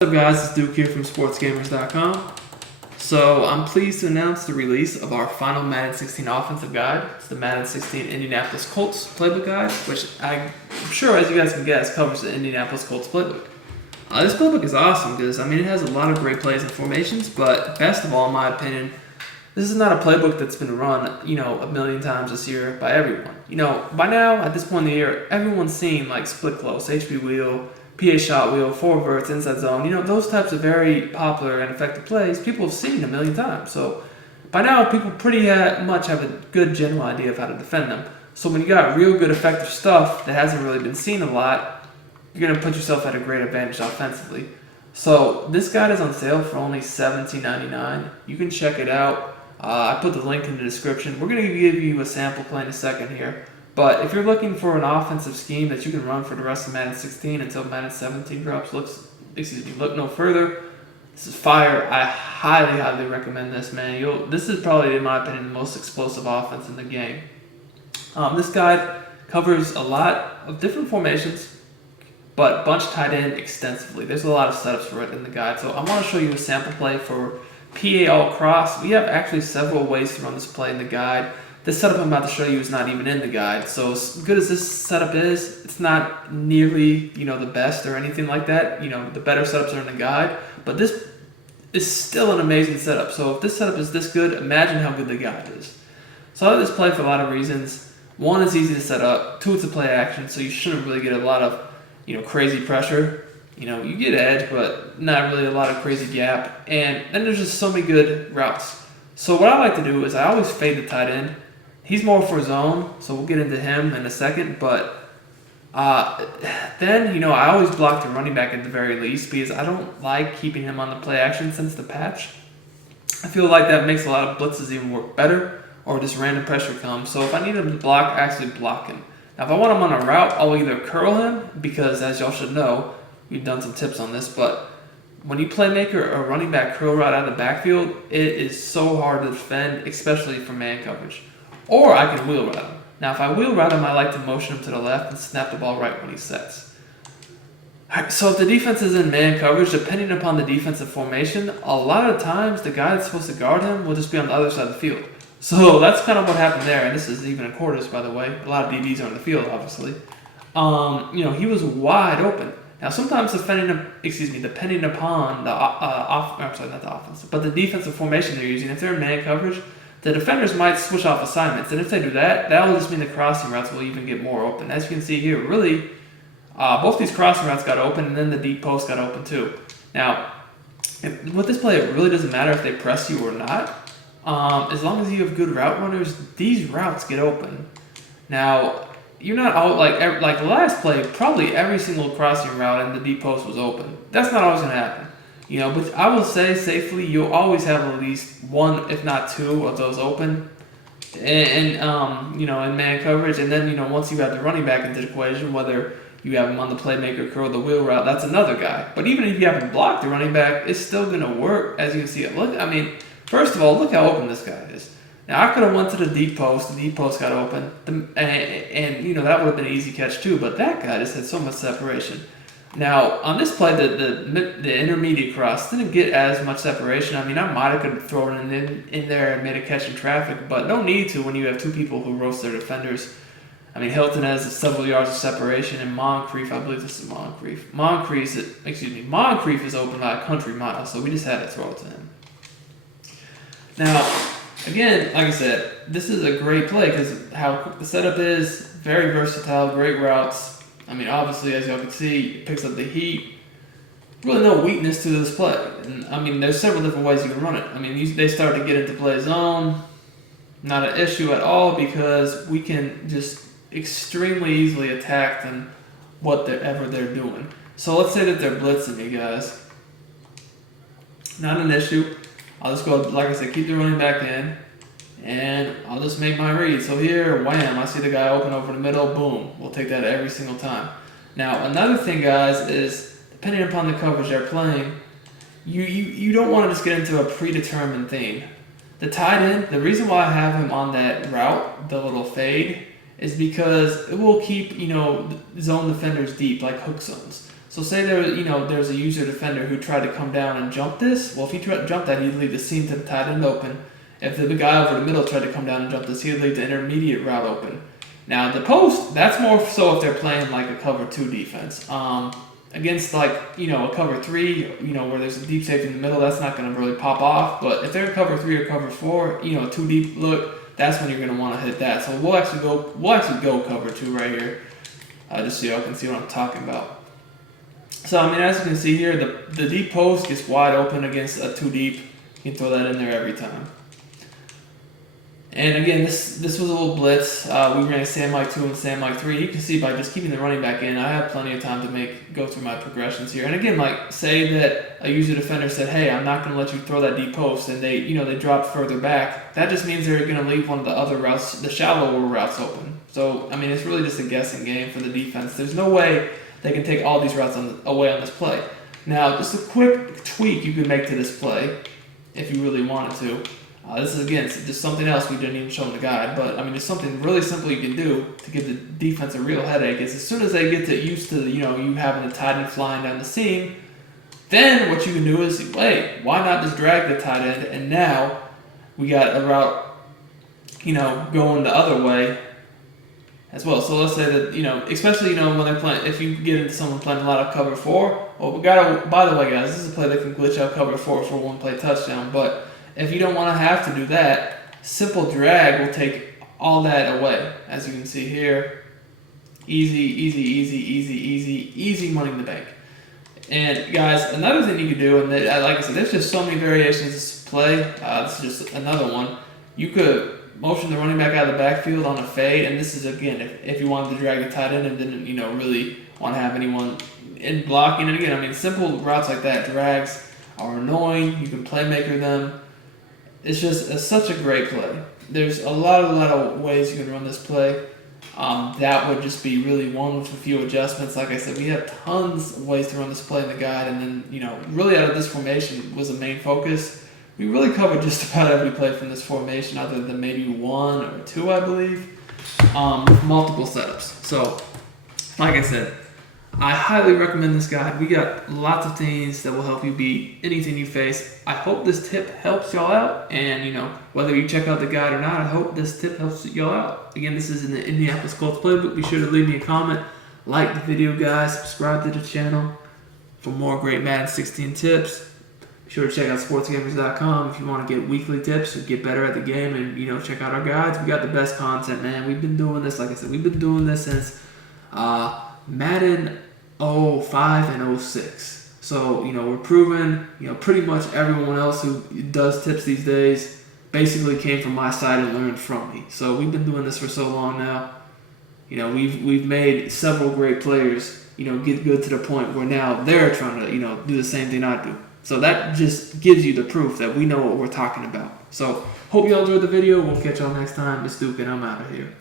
What's up guys, it's Duke here from Sportsgamerz.com. So I'm pleased to announce the release of our final Madden 16 offensive guide. It's the Madden 16 Indianapolis Colts playbook guide, which I'm sure, as you guys can guess, covers the Indianapolis Colts playbook. This playbook is awesome because, it has a lot of great plays and formations, but best of all, in my opinion, this is not a playbook that's been run, a million times this year by everyone. By now, at this point in the year, everyone's seen like split close, HB wheel, PA shot wheel, four verts, inside zone, those types of very popular and effective plays people have seen a million times. So by now, people pretty much have a good general idea of how to defend them. So when you got real good effective stuff that hasn't really been seen a lot, you're going to put yourself at a great advantage offensively. So this guide is on sale for only $17.99. You can check it out. I put the link in the description. We're going to give you a sample play in a second here. But if you're looking for an offensive scheme that you can run for the rest of Madden 16 until Madden 17 drops, look no further. This is fire. I highly recommend this, man. This is probably, in my opinion, the most explosive offense in the game. This guide covers a lot of different formations, but bunch tight end extensively. There's a lot of setups for it in the guide. So I want to show you a sample play for PA all cross. We have actually several ways to run this play in the guide. This setup I'm about to show you is not even in the guide. So as good as this setup is, it's not nearly, the best or anything like that. The better setups are in the guide, but this is still an amazing setup. So if this setup is this good, imagine how good the guide is. So I like this play for a lot of reasons. One, it's easy to set up. Two, it's a play action, so you shouldn't really get a lot of, crazy pressure. You get edge, but not really a lot of crazy gap. And then there's just so many good routes. So what I like to do is I always fade the tight end. He's more for zone, so we'll get into him in a second. But then, I always block the running back at the very least because I don't like keeping him on the play action since the patch. I feel like that makes a lot of blitzes even work better, or just random pressure comes. So if I need him to block, I actually block him. Now, if I want him on a route, I'll either curl him, because as y'all should know, we've done some tips on this, but when you playmaker a running back curl route out of the backfield, it is so hard to defend, especially for man coverage. Or I can wheel route him. Now, if I wheel route him, I like to motion him to the left and snap the ball right when he sets. Alright, so if the defense is in man coverage, depending upon the defensive formation, a lot of times the guy that's supposed to guard him will just be on the other side of the field. So that's kind of what happened there, and this is even in quarters, by the way. A lot of DBs are on the field, obviously. He was wide open. Now, sometimes depending upon the defensive formation they're using, if they're in man coverage, the defenders might switch off assignments, and if they do that, that will just mean the crossing routes will even get more open. As you can see here, really, both these crossing routes got open, and then the deep post got open too. Now, with this play, it really doesn't matter if they press you or not. As long as you have good route runners, these routes get open. Now, you're not out like the last play, probably every single crossing route and the deep post was open. That's not always going to happen. But I will say safely, you'll always have at least one, if not two, of those open, and in man coverage. And then, once you have the running back into the equation, whether you have him on the playmaker curl the wheel route, that's another guy. But even if you haven't blocked the running back, it's still going to work. As you can see, first of all, look how open this guy is. Now, I could have went to the deep post got open, and that would have been an easy catch too, but that guy just had so much separation. Now, on this play, the intermediate cross didn't get as much separation. I might have could throw it in there and made a catch in traffic, but no need to when you have two people who roast their defenders. Hilton has several yards of separation, and Moncrief, I believe this is Moncrief. Moncrief is open by a country mile, so we just had to throw it to him. Now, again, like I said, this is a great play because how quick the setup is, very versatile, great routes. Obviously, as y'all can see, it picks up the heat. Really no weakness to this play. And, there's several different ways you can run it. They start to get into play zone. Not an issue at all because we can just extremely easily attack them whatever they're doing. So let's say that they're blitzing you guys. Not an issue. I'll just go, like I said, keep the running back in, and I'll just make my read. So here, wham, I see the guy open over the middle, boom. We'll take that every single time. Now, another thing, guys, is depending upon the coverage they're playing, you don't want to just get into a predetermined thing. The tight end, the reason why I have him on that route, the little fade, is because it will keep, zone defenders deep, like hook zones. So say there's a user defender who tried to come down and jump this. Well, if he tried to jump that, he'd leave the seam to the tight end open. If the guy over the middle tried to come down and jump this, he'd leave the intermediate route open. Now the post, that's more so if they're playing like a cover 2 defense. Against like, a cover 3, where there's a deep safety in the middle, that's not going to really pop off. But if they're in cover 3 or cover 4, a 2 deep look, that's when you're going to want to hit that. So we'll actually go cover 2 right here, just so y'all can see what I'm talking about. So as you can see here, the deep post gets wide open against a 2 deep. You can throw that in there every time. And again, this was a little blitz. We ran a Sam Mike 2 and Sam Mike 3. You can see by just keeping the running back in, I have plenty of time to go through my progressions here. And again, like say that a user defender said, hey, I'm not going to let you throw that deep post, and they dropped further back. That just means they're going to leave one of the other routes, the shallower routes, open. So, it's really just a guessing game for the defense. There's no way they can take all these routes away on this play. Now, just a quick tweak you can make to this play, if you really wanted to. This is, again, just something else we didn't even show in the guide, but just something really simple you can do to give the defense a real headache is as soon as they get used to you having the tight end flying down the seam, then what you can do is, wait, why not just drag the tight end, and now we got a route going the other way as well. So let's say that especially when they're playing, if you get into someone playing a lot of cover 4, well, by the way, guys, this is a play that can glitch out cover 4 for one play touchdown, but if you don't want to have to do that, simple drag will take all that away. As you can see here, easy money in the bank. And guys, another thing you can do, and like I said, there's just so many variations of this play. This is just another one. You could motion the running back out of the backfield on a fade, and this is, again, if you wanted to drag the tight end and didn't really want to have anyone in blocking. And again, simple routes like that, drags are annoying. You can playmaker them. It's such a great play. There's a lot of ways you can run this play. That would just be really one with a few adjustments. Like I said, we have tons of ways to run this play in the guide, and then really out of this formation was a main focus. We really covered just about every play from this formation, other than maybe 1 or 2, I believe, with multiple setups. So, like I said, I highly recommend this guide. We got lots of things that will help you beat anything you face. I hope this tip helps y'all out, and whether you check out the guide or not, I hope this tip helps y'all out. Again, this is in the Indianapolis Colts playbook. Be sure to leave me a comment, like the video, guys, subscribe to the channel for more great Madden 16 tips. Be sure to check out Sportsgamerz.com if you want to get weekly tips or get better at the game, and check out our guides. We got the best content, man. We've been doing this, like I said, since Madden 05 and 06. So, we're proving, pretty much everyone else who does tips these days basically came from my side and learned from me. So we've been doing this for so long now. We've made several great players, get good to the point where now they're trying to, do the same thing I do. So that just gives you the proof that we know what we're talking about. So hope y'all enjoyed the video. We'll catch y'all next time. It's Duke, and I'm out of here.